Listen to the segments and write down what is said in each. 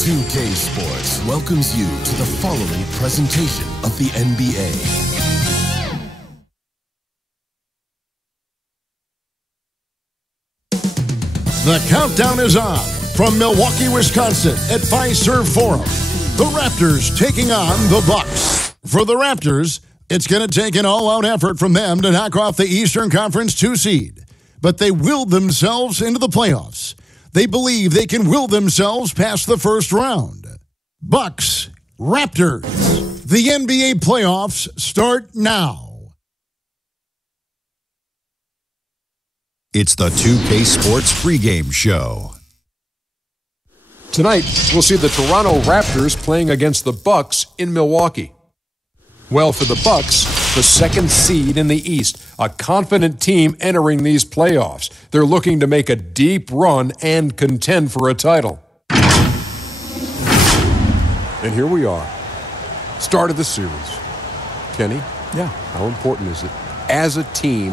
2K Sports welcomes you to the following presentation of the NBA. The countdown is on from Milwaukee, Wisconsin at Fiserv Forum. The Raptors taking on the Bucks. For the Raptors, it's going to take an all-out effort from them to knock off the Eastern Conference 2 seed. But they willed themselves into the playoffs. They believe they can will themselves past the first round. Bucks, Raptors. The NBA playoffs start now. It's the 2K Sports pregame show. Tonight, we'll see the Toronto Raptors playing against the Bucks in Milwaukee. Well, for the Bucks, the second seed in the East, a confident team entering these playoffs. They're looking to make a deep run and contend for a title. And here we are. Start of the series. Kenny? Yeah. How important is it as a team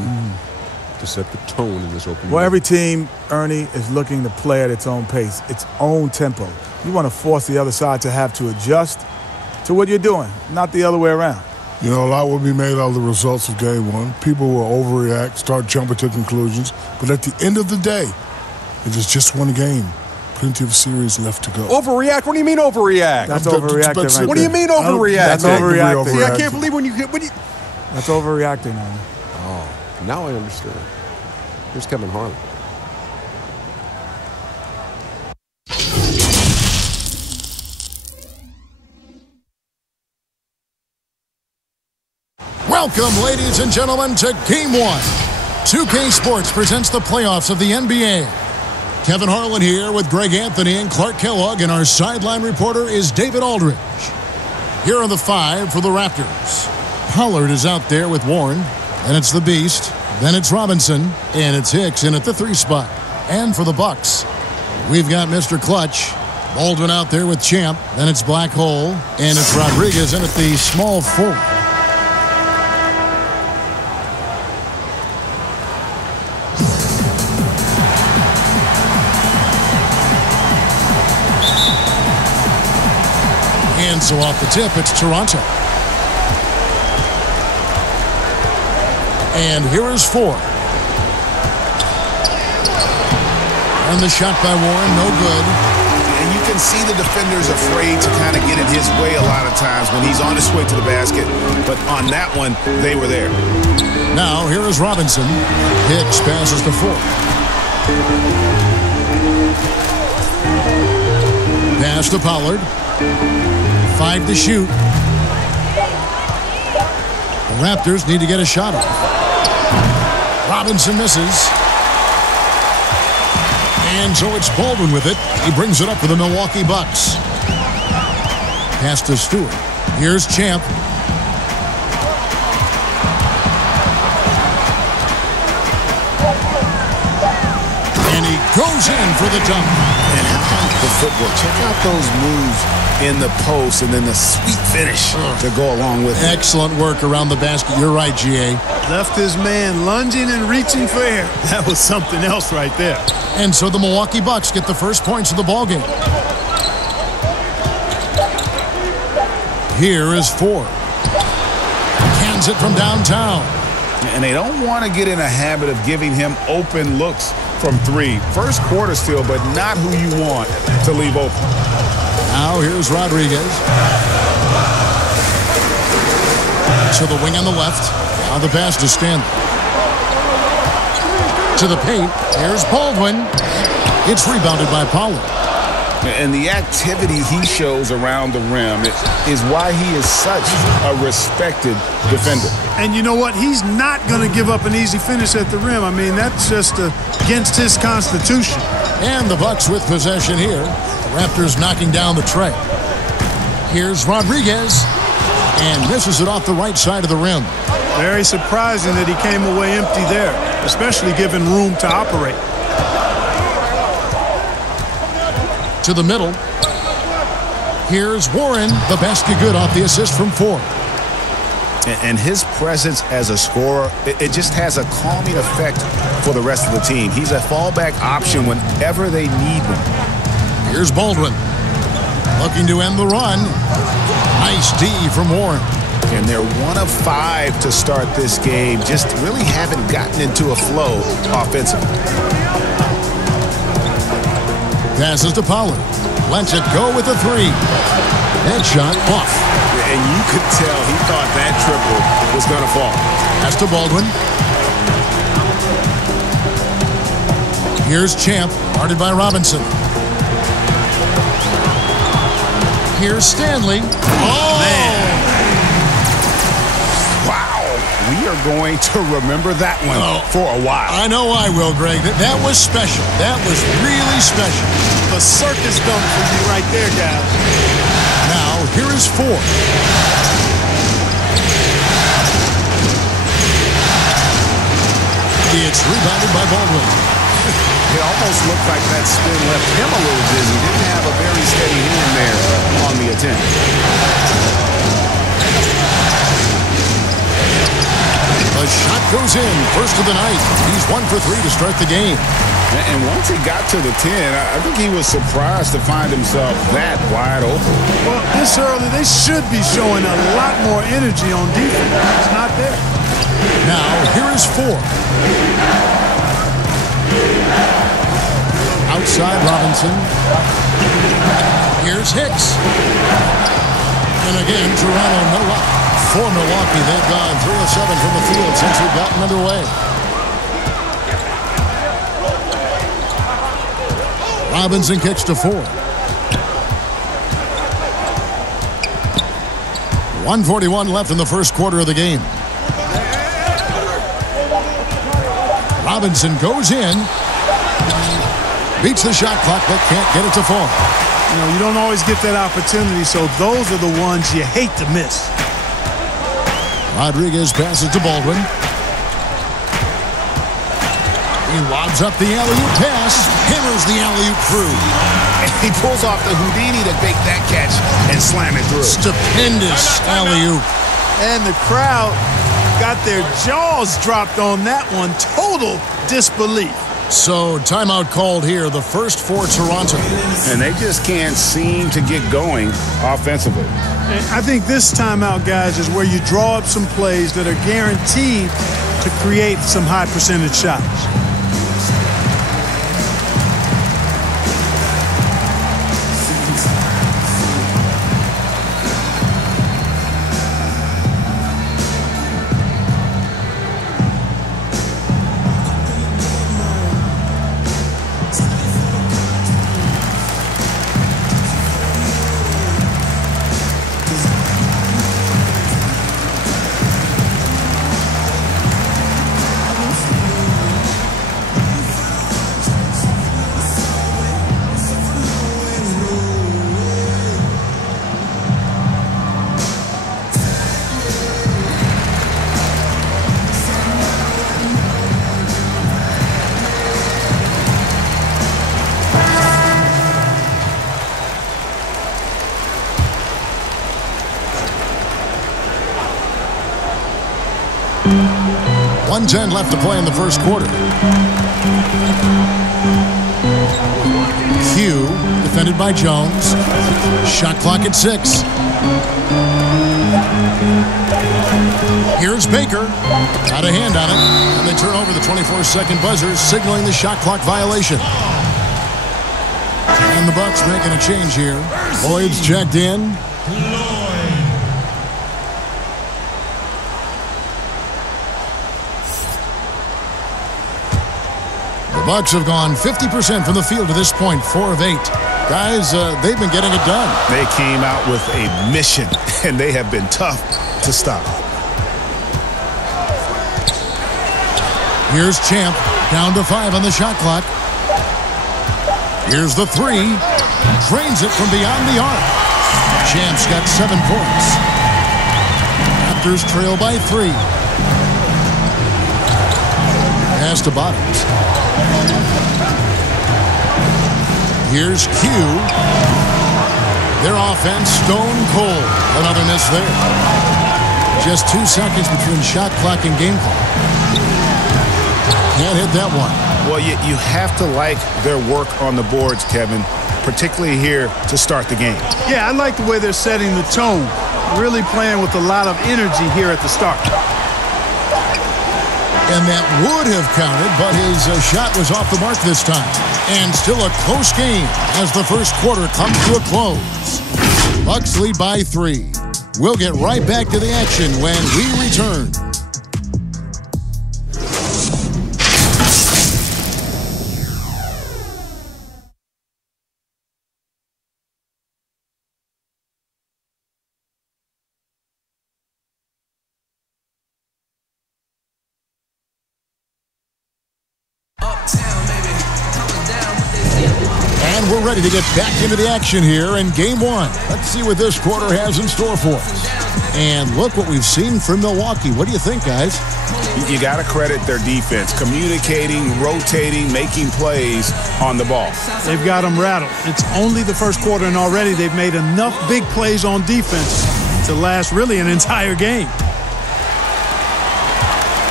to set the tone in this opening? Well, every team, Ernie, is looking to play at its own pace, its own tempo. You want to force the other side to have to adjust to what you're doing, not the other way around. You know, a lot will be made out of the results of game one. People will overreact, start jumping to conclusions. But at the end of the day, it is just one game. Plenty of series left to go. Overreact? What do you mean overreact? That's overreacting right there. What do you mean overreacting? That's overreacting. See, I can't believe when you get... That's overreacting, Ernie. Oh, now I understand. Here's Kevin Harlan. Welcome, ladies and gentlemen, to Game 1. 2K Sports presents the playoffs of the NBA. Kevin Harlan here with Greg Anthony and Clark Kellogg, and our sideline reporter is David Aldridge. Here are the 5 for the Raptors. Pollard is out there with Warren, and it's the Beast. Then it's Robinson, and it's Hicks in at the 3 spot. And for the Bucks, we've got Mr. Clutch. Baldwin out there with Champ. Then it's Black Hole, and it's Rodriguez in at the small 4. And so off the tip, it's Toronto. And here is 4. And the shot by Warren, no good. And you can see the defenders afraid to kind of get in his way a lot of times when he's on his way to the basket. But on that one, they were there. Now, here is Robinson. Hicks passes to 4. Pass to Pollard. 5 to shoot. The Raptors need to get a shot off. Robinson misses. And so it's Baldwin with it. He brings it up for the Milwaukee Bucks. Pass to Stewart. Here's Champ. And he goes in for the dunk. And how about the footwork? Check out those moves in the post and then the sweet finish to go along with it. Excellent work around the basket. You're right, GA. Left his man lunging and reaching for air. That was something else right there. And so the Milwaukee Bucks get the first points of the ballgame. Here is 4. Cans it from downtown. And they don't want to get in a habit of giving him open looks from 3. First quarter still, but not who you want to leave open. Now here's Rodriguez. To the wing on the left. Now the pass to Stanley. To the paint. Here's Baldwin. It's rebounded by Pollard. And the activity he shows around the rim is why he is such a respected defender. And you know what? He's not going to give up an easy finish at the rim. I mean, that's just against his constitution. And the Bucks with possession here. The Raptors knocking down the tray. Here's Rodriguez. And misses it off the right side of the rim. Very surprising that he came away empty there, especially given room to operate. To the middle. Here's Warren. The basket good off the assist from 4. And his presence as a scorer, it just has a calming effect for the rest of the team. He's a fallback option whenever they need one. Here's Baldwin. Looking to end the run. Nice D from Warren. And they're 1 of 5 to start this game. Just really haven't gotten into a flow offensively. Passes to Pollard. Lets it go with a 3. Headshot off. And you could tell he thought that triple was going to fall. Pass to Baldwin. Here's Champ, guarded by Robinson. Here's Stanley. Oh, man. Wow. We are going to remember that one for a while. I know I will, Greg. That was special. That was really special. A circus dunk for you right there, guys. Now, here is 4. It's rebounded by Baldwin. It almost looked like that spin left him a little dizzy. Didn't have a very steady hand there on the attempt. The shot goes in. First of the night. He's 1 for 3 to start the game. And once he got to the 10, I think he was surprised to find himself that wide open. Well, this early, they should be showing a lot more energy on defense. It's not there. Now, here is 4. Outside Robinson. Here's Hicks. And again, Toronto no luck. For Milwaukee, they've gone 3 of 7 from the field since we've gotten underway. Robinson kicks to 4. 1:41 left in the first quarter of the game. Robinson goes in. Beats the shot clock, but can't get it to fall. You know, you don't always get that opportunity, so those are the ones you hate to miss. Rodriguez passes to Baldwin. He lobs up the alley-oop pass, hammers the alley-oop through. And he pulls off the Houdini to make that catch and slam it through. Stupendous alley-oop. And the crowd got their jaws dropped on that one. Total disbelief. So, timeout called here, the first for Toronto. And they just can't seem to get going offensively. And I think this timeout, guys, is where you draw up some plays that are guaranteed to create some high percentage shots. .110 left to play in the first quarter. Q, defended by Jones. Shot clock at 6. Here's Baker. Got a hand on it. And they turn over the 24-second buzzer, signaling the shot clock violation. And the Bucks making a change here. Lloyd's checked in. Bucks have gone 50% from the field to this point, 4 of 8. Guys, they've been getting it done. They came out with a mission, and they have been tough to stop. Here's Champ, down to 5 on the shot clock. Here's the 3. Drains it from beyond the arc. Champ's got 7 points. Raptors trail by 3. Pass to Bottoms. Here's Q. Their offense stone cold. Another miss there. Just 2 seconds between shot clock and game clock. Can't hit that one. Well, you have to like their work on the boards, Kevin. particularly here to start the game. Yeah, I like the way they're setting the tone. Really playing with a lot of energy here at the start. And that would have counted, but his shot was off the mark this time. And still a close game as the first quarter comes to a close. Bucks lead by 3. We'll get right back to the action when we return. And we're ready to get back into the action here in Game 1. Let's see what this quarter has in store for us. And look what we've seen from Milwaukee. What do you think, guys? You got to credit their defense, communicating, rotating, making plays on the ball. They've got them rattled. It's only the first quarter, and already they've made enough big plays on defense to last really an entire game.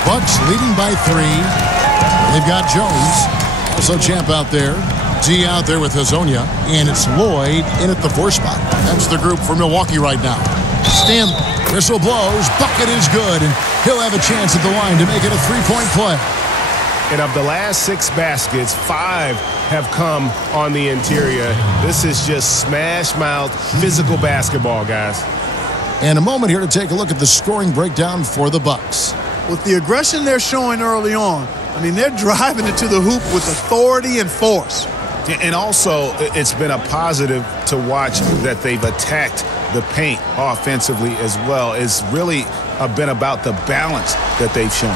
Bucks leading by 3. They've got Jones, also Champ out there. D out there with Hazonia, and it's Lloyd in at the 4 spot. That's the group for Milwaukee right now. Stanley, whistle blows, bucket is good, and he'll have a chance at the line to make it a 3-point play. And of the last 6 baskets, 5 have come on the interior. This is just smash-mouth, physical basketball, guys. And a moment here to take a look at the scoring breakdown for the Bucks. With the aggression they're showing early on, I mean, they're driving it to the hoop with authority and force. And also, it's been a positive to watch that they've attacked the paint offensively as well. It's really been about the balance that they've shown.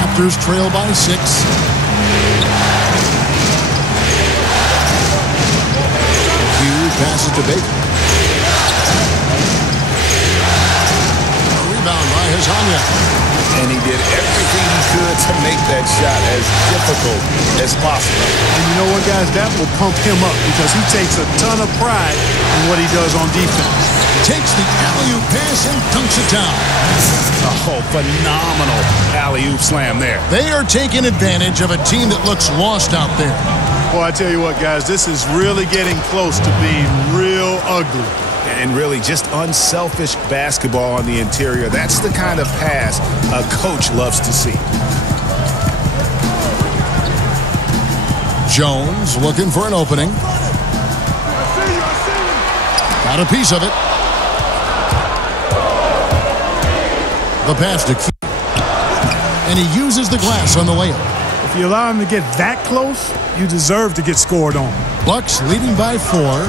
Raptors trail by 6. Hugh passes to Baker. A rebound by Hazonia. And he did everything he could to make that shot as difficult as possible. And you know what, guys? That will pump him up because he takes a ton of pride in what he does on defense. Takes the alley-oop pass and dunks it down. Oh, phenomenal alley-oop slam there. They are taking advantage of a team that looks lost out there. Boy, I tell you what, guys, this is really getting close to being real ugly. And really just unselfish basketball on the interior. That's the kind of pass a coach loves to see. Jones looking for an opening. Got a piece of it. The pass to Q. And he uses the glass on the layup. If you allow him to get that close, you deserve to get scored on. Bucks leading by 4.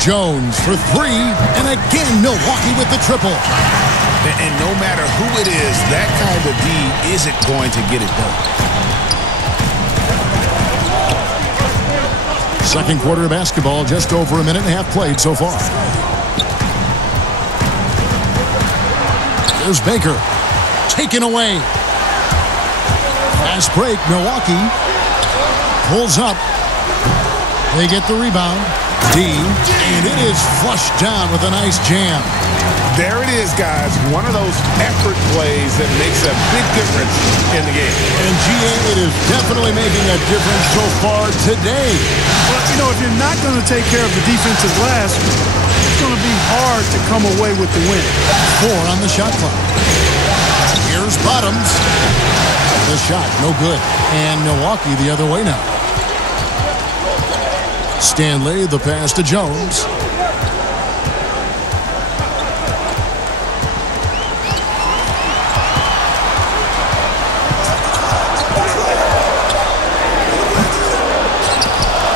Jones for 3, and again Milwaukee with the triple. And no matter who it is, that kind of D isn't going to get it done. Second quarter of basketball, just over a minute and a half played so far. There's Baker, taken away. Fast break, Milwaukee pulls up. They get the rebound. D, and it is flushed down with a nice jam. There it is, guys. One of those effort plays that makes a big difference in the game. And GA, it is definitely making a difference so far today. Well, you know, if you're not going to take care of the defensive glass, it's going to be hard to come away with the win. 4 on the shot clock. Here's Bottoms. The shot, no good. And Milwaukee the other way now. Stanley, the pass to Jones.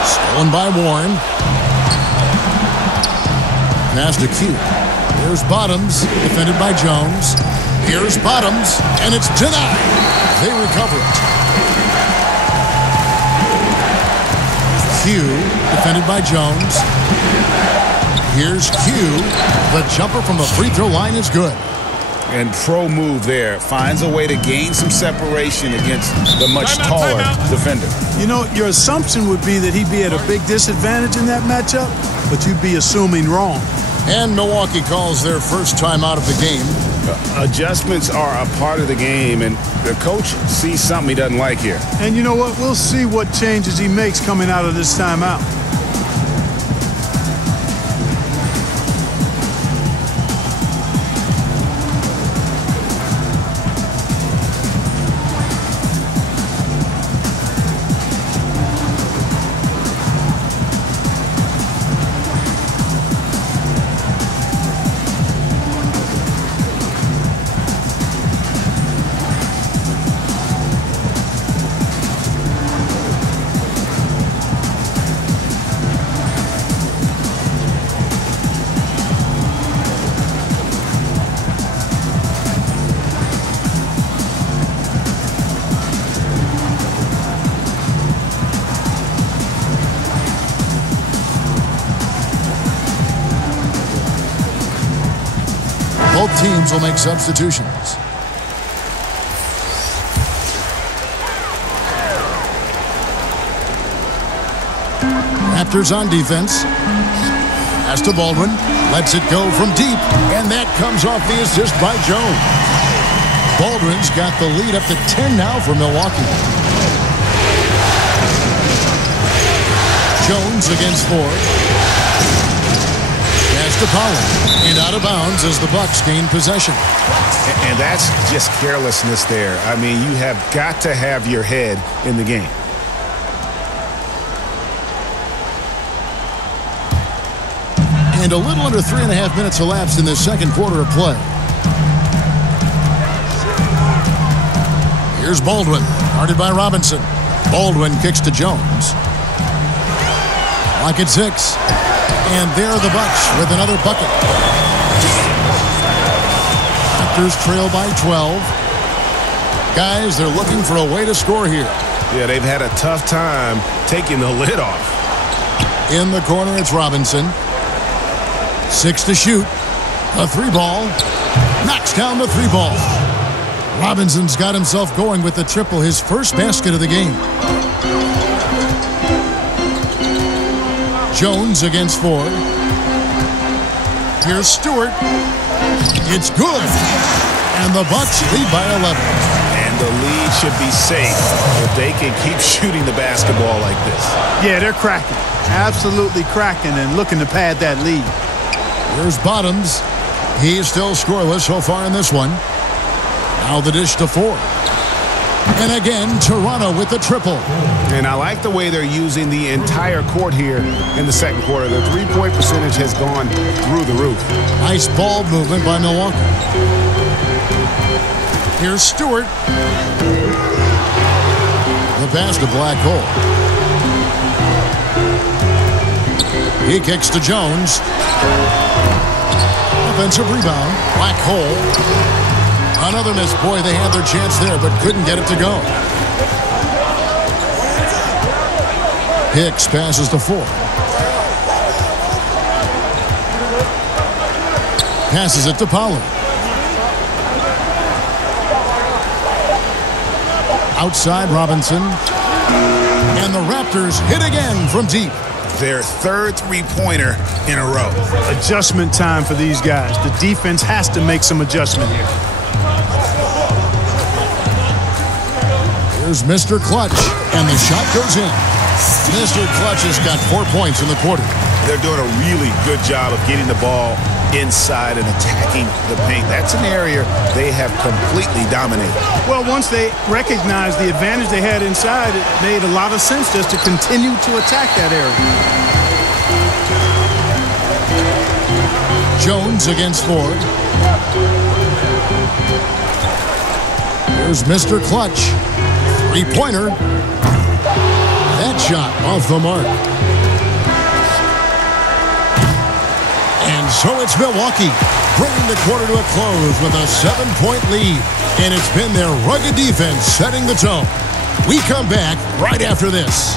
Stolen by Warren. Pass to Q. Here's Bottoms, defended by Jones. Here's Bottoms, and it's denied. They recover it. Q, defended by Jones. Here's Q. The jumper from the free throw line is good. And pro move there. Finds a way to gain some separation against the much taller defender. You know, your assumption would be that he'd be at a big disadvantage in that matchup, but you'd be assuming wrong. And Milwaukee calls their first time out of the game. Adjustments are a part of the game, and the coach sees something he doesn't like here. And you know what? We'll see what changes he makes coming out of this timeout. Both teams will make substitutions. Raptors on defense. Pass to Baldwin. Lets it go from deep. And that comes off the assist by Jones. Baldwin's got the lead up to 10 now for Milwaukee. Jones against Ford. Pass to Powell. And out of bounds as the Bucks gain possession. And that's just carelessness there. I mean, you have got to have your head in the game. And a little under 3.5 minutes elapsed in the second quarter of play. Here's Baldwin, guarded by Robinson. Baldwin kicks to Jones. Lock at 6. And there are the Bucks with another bucket. Raptors trail by 12. Guys, they're looking for a way to score here. Yeah, they've had a tough time taking the lid off. In the corner, it's Robinson. 6 to shoot. A 3-ball. Knocks down the 3-ball. Robinson's got himself going with the triple, his first basket of the game. Jones against Ford. Here's Stewart. It's good. And the Bucks lead by 11. And the lead should be safe if they can keep shooting the basketball like this. Yeah, they're cracking. Absolutely cracking and looking to pad that lead. Here's Bottoms. He's still scoreless so far in this one. Now the dish to Ford. And again, Toronto with the triple. And I like the way they're using the entire court here in the second quarter. The three-point percentage has gone through the roof. Nice ball movement by Milwaukee. Here's Stewart. The pass to Black Hole. He kicks to Jones. Offensive rebound. Black Hole. Another miss. Boy, they had their chance there, but couldn't get it to go. Hicks passes to Ford. Passes it to Powell. Outside Robinson. And the Raptors hit again from deep. Their third three-pointer in a row. Adjustment time for these guys. The defense has to make some adjustment here. Here's Mr. Clutch, and the shot goes in. Mr. Clutch has got 4 points in the quarter. They're doing a really good job of getting the ball inside and attacking the paint. That's an area they have completely dominated. Well, once they recognized the advantage they had inside, it made a lot of sense just to continue to attack that area. Jones against Ford. Here's Mr. Clutch. Three-pointer. That shot off the mark. And so it's Milwaukee, bringing the quarter to a close with a 7-point lead. And it's been their rugged defense setting the tone. We come back right after this.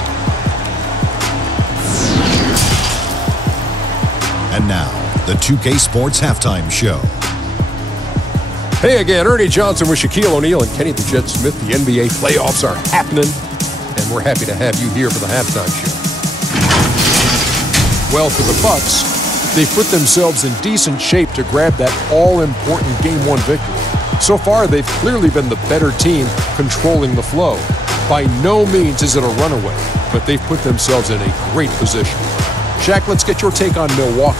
And now, the 2K Sports Halftime Show. Hey again, Ernie Johnson with Shaquille O'Neal and Kenny the Jet Smith. The NBA playoffs are happening, and we're happy to have you here for the halftime show. Well, for the Bucks, They've put themselves in decent shape to grab that all-important Game 1 victory. So far, they've clearly been the better team controlling the flow. By no means is it a runaway, but they've put themselves in a great position. Shaq, let's get your take on Milwaukee.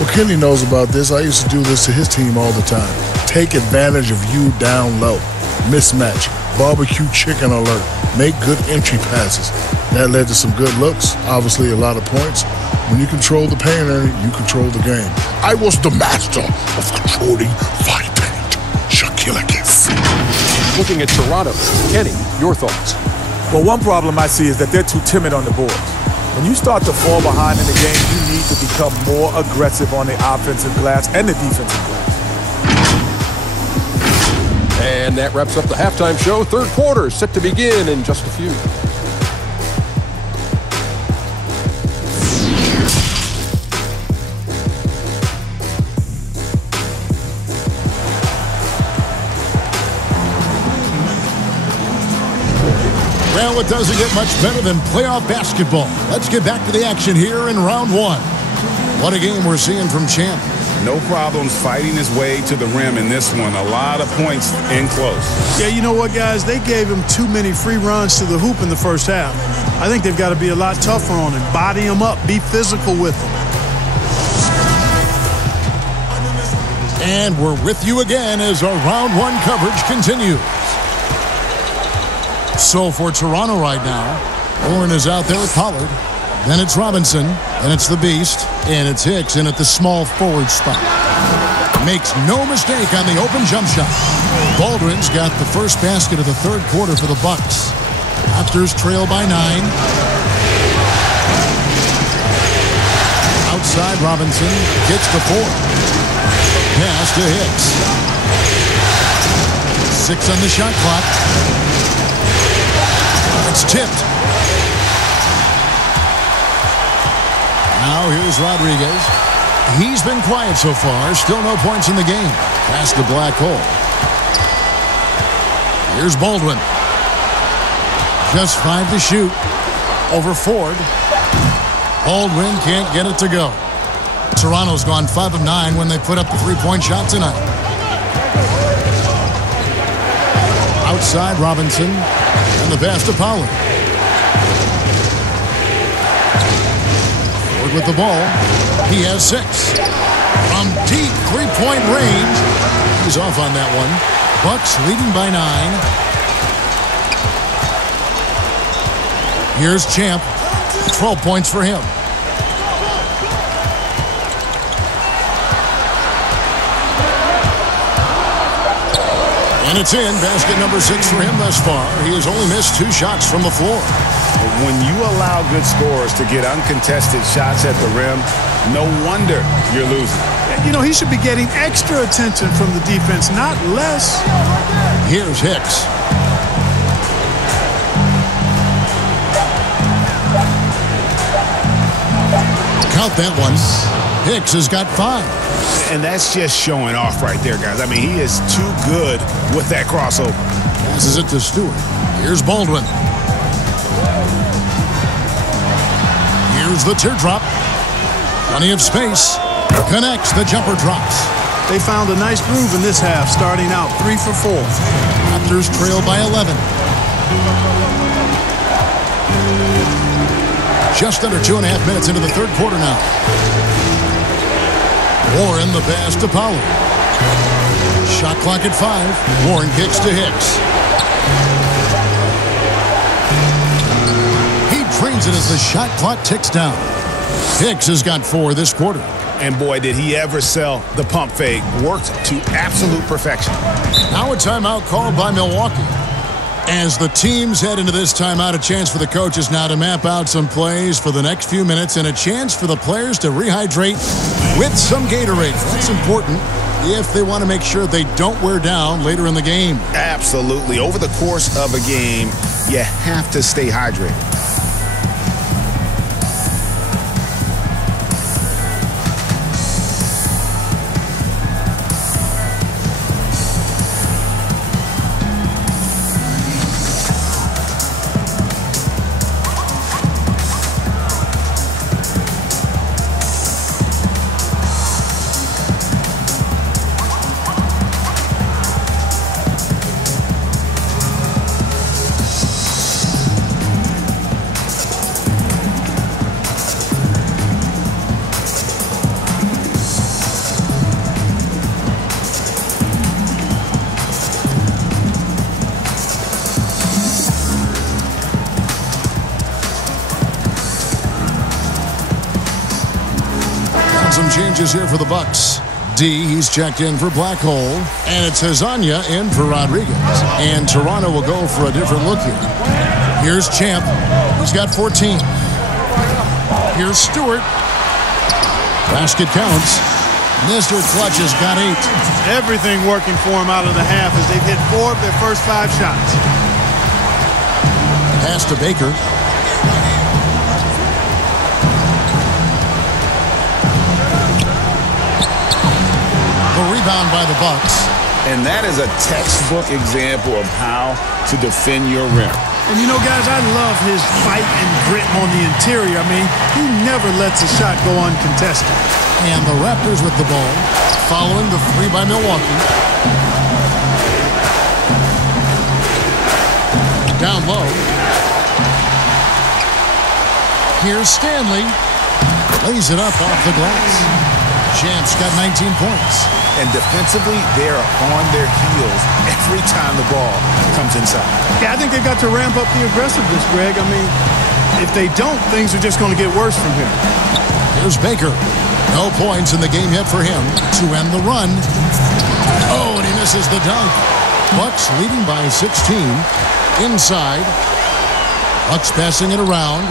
Well, Kenny knows about this. I used to do this to his team all the time. Take advantage of you down low. Mismatch. Barbecue chicken alert. Make good entry passes. That led to some good looks. Obviously, a lot of points. When you control the paint, you control the game. I was the master of controlling fight paint. Shaquille O'Neal. Looking at Toronto, Kenny, your thoughts? Well, one problem I see is that they're too timid on the boards. When you start to fall behind in the game, you need to become more aggressive on the offensive glass and the defensive glass. And that wraps up the halftime show. Third quarter set to begin in just a few. Well, it doesn't get much better than playoff basketball. Let's get back to the action here in round one. What a game we're seeing from Champ. No problems fighting his way to the rim in this one. A lot of points in close. Yeah, you know what, guys? They gave him too many free runs to the hoop in the first half. I think they've got to be a lot tougher on him. Body him up. Be physical with him. And we're with you again as our round one coverage continues. So for Toronto right now, Warren is out there with Pollard. Then it's Robinson, and it's the Beast, and it's Hicks in at the small forward spot. Makes no mistake on the open jump shot. Baldwin's got the first basket of the third quarter for the Bucks. Raptors trail by 9. Outside Robinson, gets the 4. Pass to Hicks. 6 on the shot clock. It's tipped. Now here's Rodriguez. He's been quiet so far. Still no points in the game. Past the black hole. Here's Baldwin. Just 5 to shoot. Over Ford. Baldwin can't get it to go. Toronto's gone 5 of 9 when they put up the three-point shot tonight. Outside Robinson. And the pass to Pollard. Ford with the ball. He has 6. From deep three-point range. He's off on that one. Bucks leading by 9. Here's Champ. 12 points for him. And it's in. Basket number 6 for him thus far. He has only missed 2 shots from the floor. When you allow good scorers to get uncontested shots at the rim, no wonder you're losing. You know, he should be getting extra attention from the defense, not less. Here's Hicks. Count that one. Hicks has got 5. And that's just showing off right there, guys. I mean, he is too good with that crossover. Passes it to Stewart. Here's Baldwin. Here's the teardrop. Plenty of space. Connects. The jumper drops. They found a nice groove in this half, starting out 3 for 4. Raptors trail by 11. Just under 2.5 minutes into the third quarter now. Warren the pass to Pollard. Shot clock at 5. Warren kicks to Hicks. He trains it as the shot clock ticks down. Hicks has got 4 this quarter. And boy, did he ever sell the pump fake. Worked to absolute perfection. Now a timeout called by Milwaukee. As the teams head into this timeout, a chance for the coaches now to map out some plays for the next few minutes and a chance for the players to rehydrate with some Gatorade. That's important if they want to make sure they don't wear down later in the game. Absolutely. Over the course of a game, you have to stay hydrated. changes here for the Bucks. D, he's checked in for Blackhole. And it's Hazanya in for Rodriguez. And Toronto will go for a different look here. Here's Champ. He's got 14. Here's Stewart. Basket counts. Mr. Clutch has got 8. Everything working for him out of the half as they've hit 4 of their first 5 shots. Pass to Baker. The rebound by the Bucks. And that is a textbook example of how to defend your rim. And you know, guys, I love his fight and grit on the interior. I mean, he never lets a shot go uncontested. And the Raptors with the ball, following the 3 by Milwaukee. Down low. Here's Stanley. Lays it up off the glass. Champ's got 19 points. And defensively, they're on their heels every time the ball comes inside. Yeah, I think they've got to ramp up the aggressiveness, Greg. I mean, if they don't, things are just going to get worse from here. Here's Baker. No points in the game yet for him to end the run. Oh, and he misses the dunk. Bucks leading by 16. Inside. Bucks passing it around.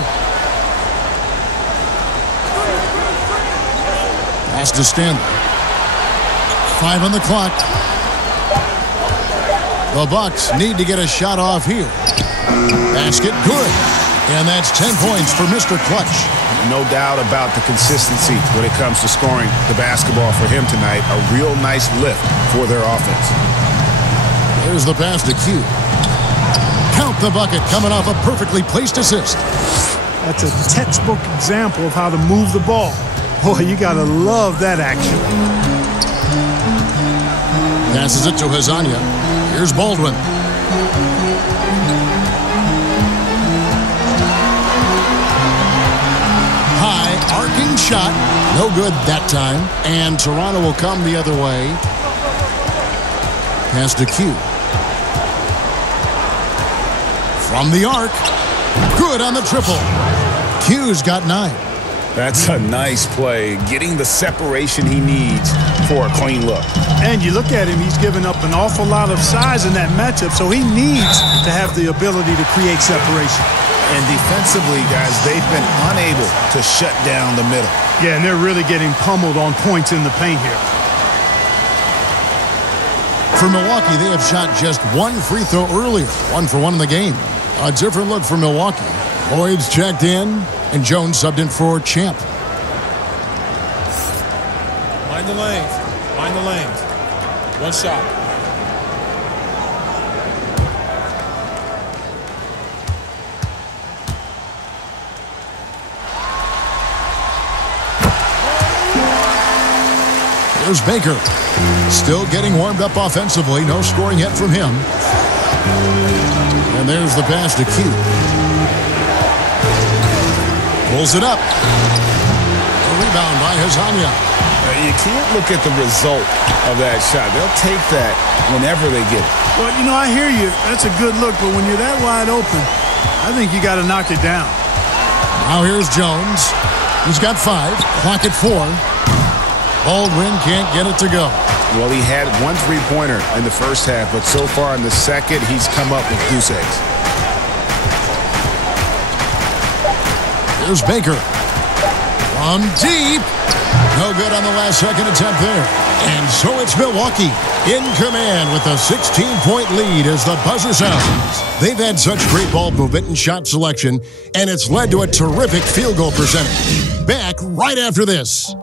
Pass to Stanley. 5 on the clock. The Bucks need to get a shot off here. Basket good. And that's 10 points for Mr. Clutch. No doubt about the consistency when it comes to scoring the basketball for him tonight. A real nice lift for their offense. There's the pass to Q. Count the bucket coming off a perfectly placed assist. That's a textbook example of how to move the ball. Boy, you got to love that action. Passes it to Hazanya. Here's Baldwin. High arcing shot. No good that time. And Toronto will come the other way. Pass to Q. From the arc. Good on the triple. Q's got 9. That's a nice play, getting the separation he needs for a clean look. And you look at him, he's given up an awful lot of size in that matchup, so he needs to have the ability to create separation. And defensively, guys, they've been unable to shut down the middle. Yeah, and they're really getting pummeled on points in the paint here. For Milwaukee, they have shot just 1 free throw earlier, 1 for 1 in the game. A different look for Milwaukee. Lloyd's checked in, and Jones subbed in for Champ. Mind the lanes. Mind the lanes. 1 shot. There's Baker. Still getting warmed up offensively. No scoring yet from him. And there's the pass to Q. Pulls it up. A rebound by Hazanya. You can't look at the result of that shot. They'll take that whenever they get it. Well, you know, I hear you. That's a good look, but when you're that wide open, I think you got to knock it down. Now here's Jones. He's got 5. Clock at 4. Baldwin can't get it to go. Well, he had 1 3-pointer in the first half, but so far in the second, he's come up with goose eggs. Here's Baker. From deep. No good on the last second attempt there. And so it's Milwaukee in command with a 16-point lead as the buzzer sounds. They've had such great ball movement and shot selection, and it's led to a terrific field goal percentage. Back right after this.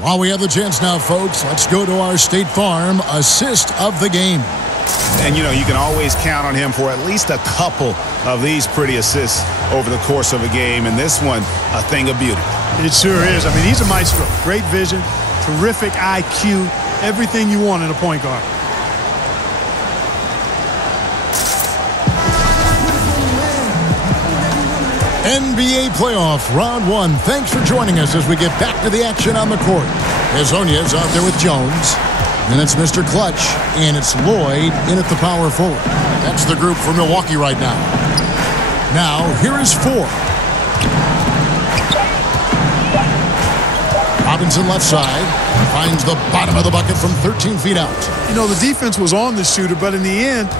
While we have the chance now, folks, let's go to our State Farm assist of the game. And, you know, you can always count on him for at least a couple of these pretty assists over the course of a game. And this one, a thing of beauty. It sure is. I mean, he's a maestro. Great vision, terrific IQ, everything you want in a point guard. NBA playoff round one. Thanks for joining us as we get back to the action on the court. Hezonja's out there with Jones. And it's Mr. Clutch. And it's Lloyd in at the power forward. That's the group for Milwaukee right now. Now, here is Ford. Robinson left side. Finds the bottom of the bucket from 13 feet out. You know, the defense was on the shooter, but in the end,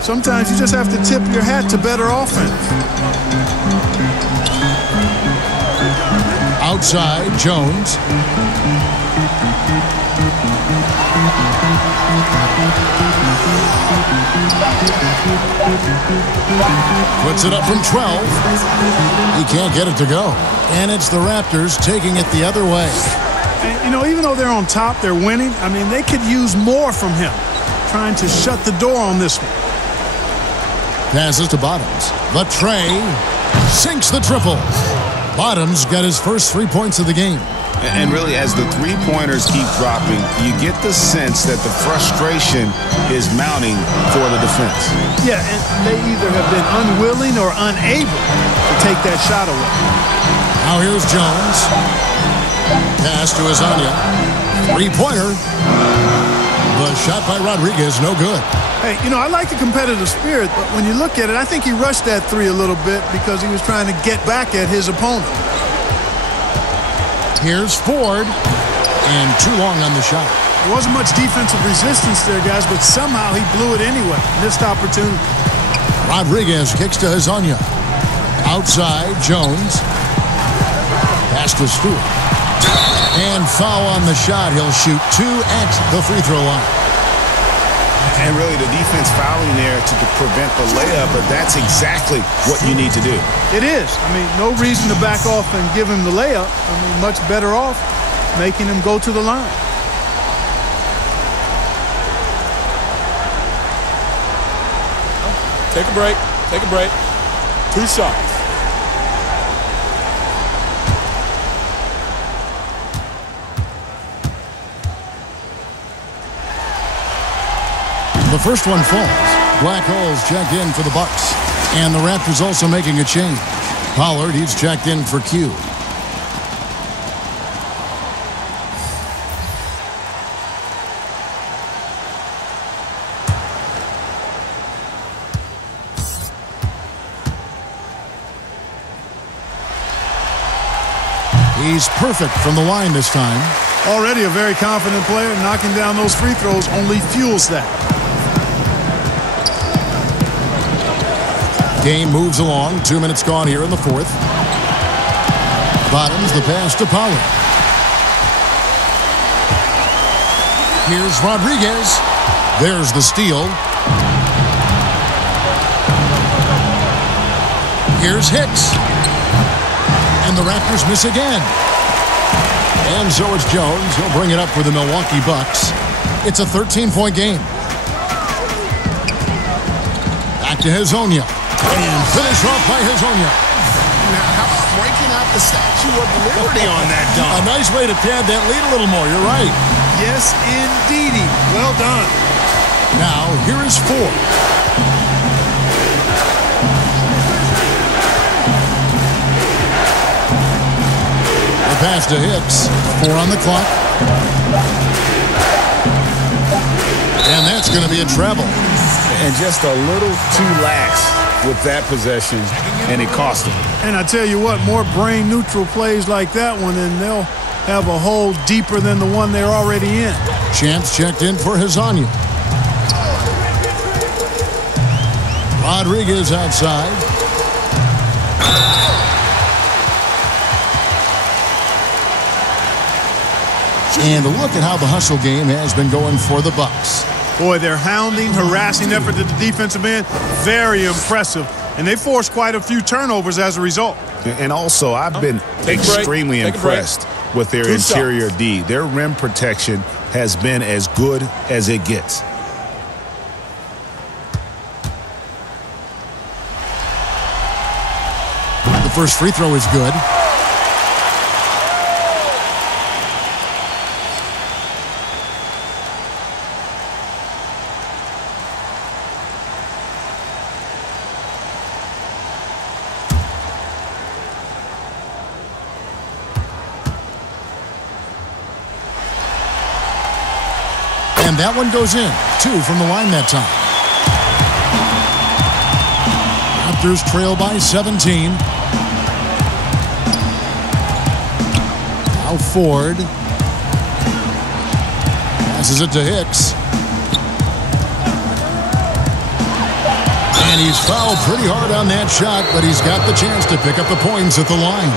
sometimes you just have to tip your hat to better offense. Outside, Jones. Puts it up from 12. He can't get it to go. And it's the Raptors taking it the other way. And, you know, even though they're on top, they're winning. I mean, they could use more from him. Trying to shut the door on this one. Passes to Bottoms. The tray sinks the triple. Bottoms got his first 3 points of the game. And really, as the three-pointers keep dropping, you get the sense that the frustration is mounting for the defense. Yeah, and they either have been unwilling or unable to take that shot away. Now here's Jones. Pass to Hezonja. Three-pointer. The shot by Rodriguez, no good. Hey, you know, I like the competitive spirit, but when you look at it, I think he rushed that three a little bit because he was trying to get back at his opponent. Here's Ford, and too long on the shot. There wasn't much defensive resistance there, guys, but somehow he blew it anyway. Missed opportunity. Rodriguez kicks to Hezonja. Outside, Jones. Pass to Stewart. And foul on the shot. He'll shoot two at the free throw line. And really, the defense fouling there to prevent the layup, but that's exactly what you need to do. It is. I mean, no reason to back off and give him the layup. I mean, much better off making him go to the line. Take a break. Take a break. 2 shots. The first one falls. Black holes checked in for the Bucks. And the Raptors also making a change. Pollard, he's checked in for Q. He's perfect from the line this time. Already a very confident player. Knocking down those free throws only fuels that. Game moves along. 2 minutes gone here in the fourth. Bottoms the pass to Pollard. Here's Rodriguez. There's the steal. Here's Hicks. And the Raptors miss again. And so it's Jones. He'll bring it up for the Milwaukee Bucks. It's a 13-point game. Back to Hezonja. And finish off by Hezonja. Now, how about breaking out the Statue of Liberty on that dunk? A nice way to pad that lead a little more. You're right. Yes, indeedy. Well done. Now, here is Ford. The pass to Hicks. 4 on the clock. And that's going to be a travel. And just a little too lax with that possession, and it cost them. And I tell you what, more brain-neutral plays like that one, and they'll have a hole deeper than the one they're already in. Champs checked in for Hezonja. Rodriguez outside. And a look at how the hustle game has been going for the Bucks. Boy, their hounding, harassing effort at the defensive end, very impressive. And they forced quite a few turnovers as a result. And also, I've been extremely impressed with their interior D. Their rim protection has been as good as it gets. The first free throw is good. And that one goes in. 2 from the line that time. Raptors trail by 17. Now Ford. Passes it to Hicks. And he's fouled pretty hard on that shot, but he's got the chance to pick up the points at the line.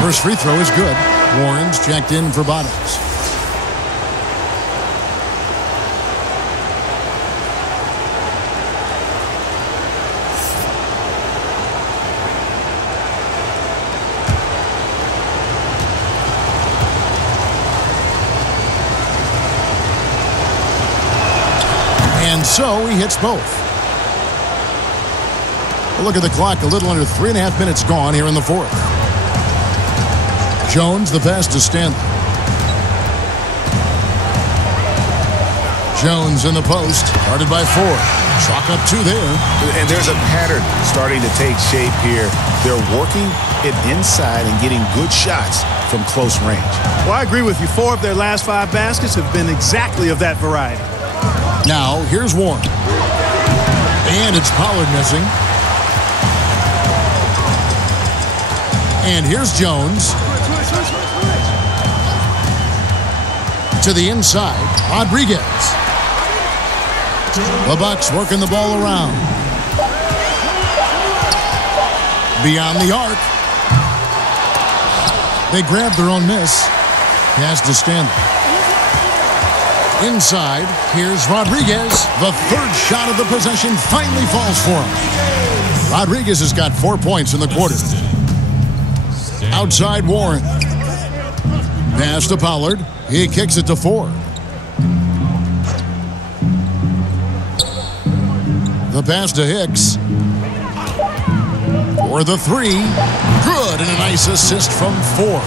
First free throw is good. Warren's checked in for Bottoms. And so he hits both. Look at the clock. A little under 3.5 minutes gone here in the fourth. Jones, the pass to Stanley. Jones in the post, guarded by Ford. Chalk up 2 there. And there's a pattern starting to take shape here. They're working it inside and getting good shots from close range. Well, I agree with you. 4 of their last 5 baskets have been exactly of that variety. Now, here's Warren. And it's Pollard missing. And here's Jones. To the inside, Rodriguez. The Bucks working the ball around. Beyond the arc. They grab their own miss. Pass to Stanley. Inside, here's Rodriguez. The third shot of the possession finally falls for him. Rodriguez has got 4 points in the quarter. Outside Warren. Pass to Pollard. He kicks it to Ford. The pass to Hicks. For the 3. Good, and a nice assist from Ford.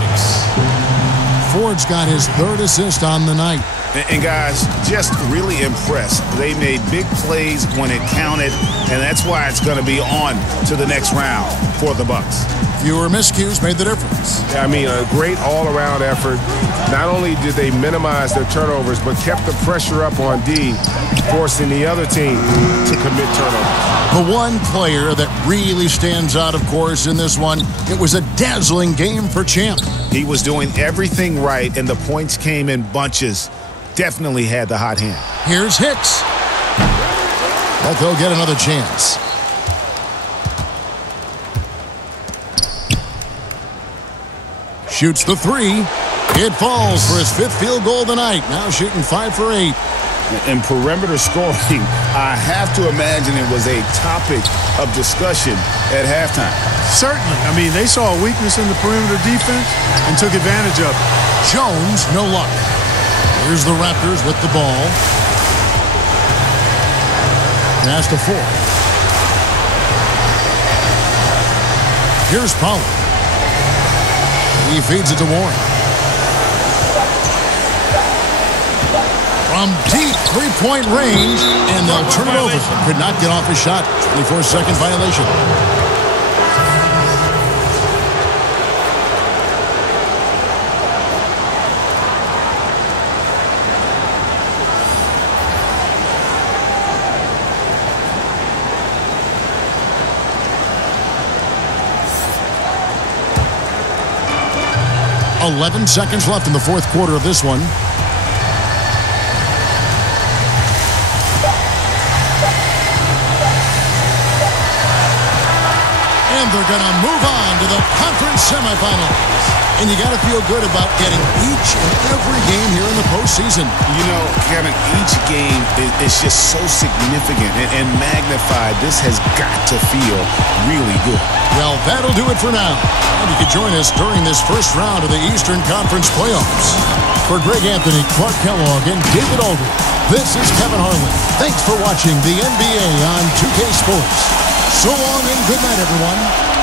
Ford's got his 3rd assist on the night. And guys, just really impressed. They made big plays when it counted, and that's why it's going to be on to the next round for the Bucks. Fewer miscues made the difference. I mean, a great all-around effort. Not only did they minimize their turnovers, but kept the pressure up on D, forcing the other team to commit turnovers. The one player that really stands out, of course, in this one, it was a dazzling game for Champ. He was doing everything right, and the points came in bunches. Definitely had the hot hand. Here's Hicks. But they'll get another chance. Shoots the 3. It falls for his 5th field goal of the night. Now shooting 5 for 8. In perimeter scoring, I have to imagine it was a topic of discussion at halftime. Certainly. I mean, they saw a weakness in the perimeter defense and took advantage of it. Jones, no luck. Here's the Raptors with the ball. Pass to Ford. Here's Pollard. He feeds it to Warren. From deep three-point range, and they'll turn it over. Could not get off his shot. 24-second violation. .11 seconds left in the fourth quarter of this one. And they're going to move on to the conference semifinals. And you got to feel good about getting each and every game here in the postseason. season. You know, Kevin, each game is just so significant and magnified. This has got to feel really good. Well, that'll do it for now. And you can join us during this first round of the Eastern Conference playoffs. For Greg Anthony, Clark Kellogg, and David Aldridge, this is Kevin Harlan. Thanks for watching the NBA on 2K Sports. So long and good night, everyone.